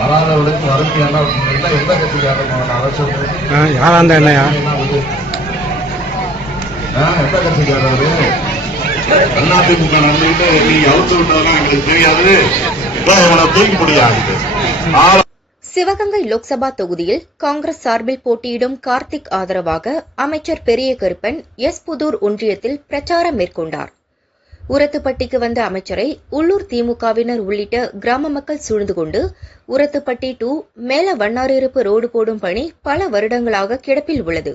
வராதவர்களுக்கு வறுமையான எந்த கட்சிக்காரங்க அவசியம் யாராந்த என்னையா எந்த கட்சிக்காரரு அதிமுக நடந்துகிட்டு நீங்க அவுத்து விட்டதெல்லாம் எங்களுக்கு தெரியாது, தூக்கி முடியாது. சிவகங்கை லோக்சபா தொகுதியில் காங்கிரஸ் சார்பில் போட்டியிடும் கார்த்திக் ஆதரவாக அமைச்சர் பெரிய கருப்பன் புதூர் ஒன்றியத்தில் பிரச்சாரம் மேற்கொண்டார். உரத்துப்பட்டிக்கு வந்த அமைச்சரை உள்ளூர் திமுகவினர் உள்ளிட்ட கிராம மக்கள் சூழ்ந்து கொண்டு உரத்துப்பட்டி டு மேல வண்ணாரிருப்பு ரோடு போடும் பணி பல வருடங்களாக கிடப்பில் உள்ளது.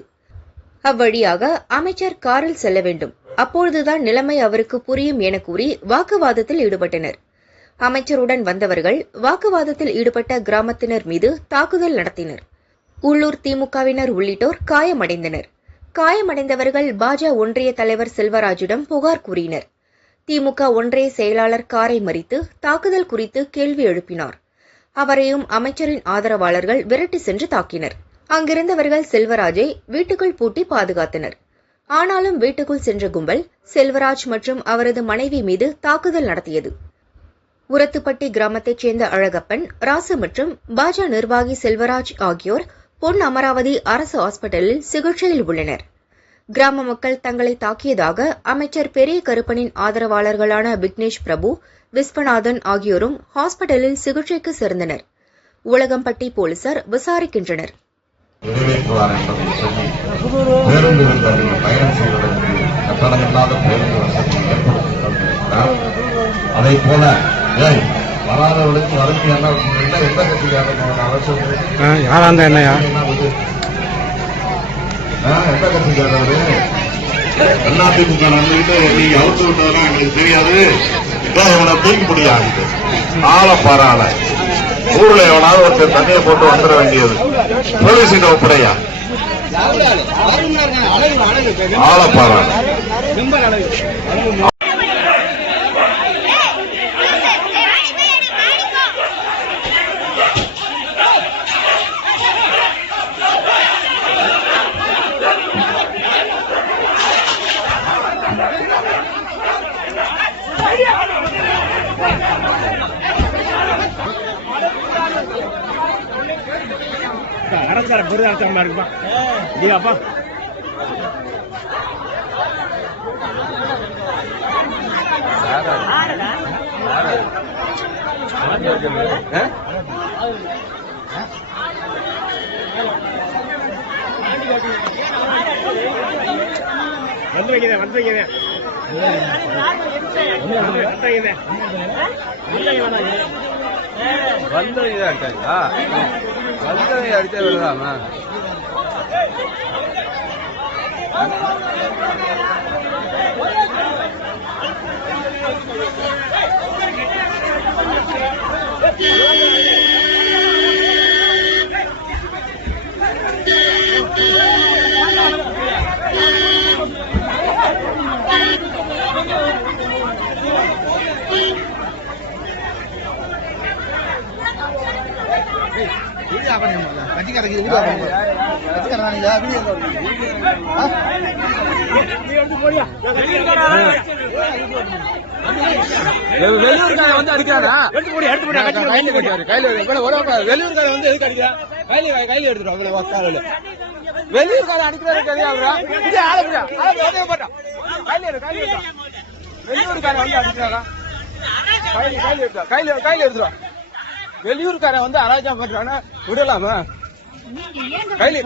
அவ்வழியாக அமைச்சர் காரில் செல்ல வேண்டும், அப்பொழுதுதான் நிலைமை அவருக்கு புரியும் என கூறி வாக்குவாதத்தில் ஈடுபட்டனர். அமைச்சருடன் வந்தவர்கள் வாக்குவாதத்தில் ஈடுபட்ட கிராமத்தினர் மீது தாக்குதல் நடத்தினர். உள்ளூர் திமுகவினர் உள்ளிட்டோர் காயமடைந்தனர். காயமடைந்தவர்கள் பாஜக ஒன்றிய தலைவர் செல்வராஜிடம் புகார் கூறினர். திமுக ஒன்றிய செயலாளர் காரை மறித்து தாக்குதல் குறித்து கேள்வி எழுப்பினார். அவரையும் அமைச்சரின் ஆதரவாளர்கள் விரட்டி சென்று தாக்கினர். அங்கிருந்தவர்கள் செல்வராஜை வீட்டுக்குள் பூட்டி பாதுகாத்தனர். ஆனாலும் வீட்டுக்குள் சென்ற கும்பல் செல்வராஜ் மற்றும் அவரது மனைவி மீது தாக்குதல் நடத்தியது. உரத்துப்பட்டி கிராமத்தைச் சேர்ந்த அழகப்பன், ராசு மற்றும் பாஜக நிர்வாகி செல்வராஜ் ஆகியோர் பொன் அமராவதி அரசு ஹாஸ்பிட்டலில் சிகிச்சையில் உள்ளனர். கிராம மக்கள் தங்களை தாக்கியதாக அமைச்சர் பெரிய கருப்பனின் ஆதரவாளர்களான விக்னேஷ் பிரபு, விஸ்வநாதன் ஆகியோரும் ஹாஸ்பிட்டலில் சிகிச்சைக்கு சேர்ந்தனர். உலகம்பட்டி போலீசார் விசாரிக்கின்றனர். வராதவர்களுக்கு வறுமையான எந்த கட்சிக்காரங்க அவசியம் யாராந்த என்னையா எந்த கட்சிக்காரரு அதிமுக நடந்துகிட்டு நீங்க அவுத்து விட்டதெல்லாம் எங்களுக்கு தெரியாது, தூக்கி முடியாது. ஆளப்பாரால ஊர்ல எவனாவது ஒருத்தர் தண்ணியை போட்டு வந்துட வேண்டியது போலீஸின் ஒப்படையா ஆளப்பாரால அரசார பெரிய அரசாங்கமா இருக்குப்பா இல்லையாப்பா. வந்து வைக்கிறேன் வந்தவங்க அடிச்சாங்களா? வந்தவங்க அடிச்சா விழுதாமா? வெளியூர்கார வந்து அடிக்கிறாரா? வெளியூர்கார வந்து எதுக்கு அடிக்கிறா? கையில எடுத்துட்டு வெளியூர்கார அடிக்கிறாரு. வெளியூர்கார வந்து அடிக்கிறாரா? கையில எடுத்துருவா. வெளியூர்காரன் வந்து அராஜகம் பண்றானா விடலாமா? கையில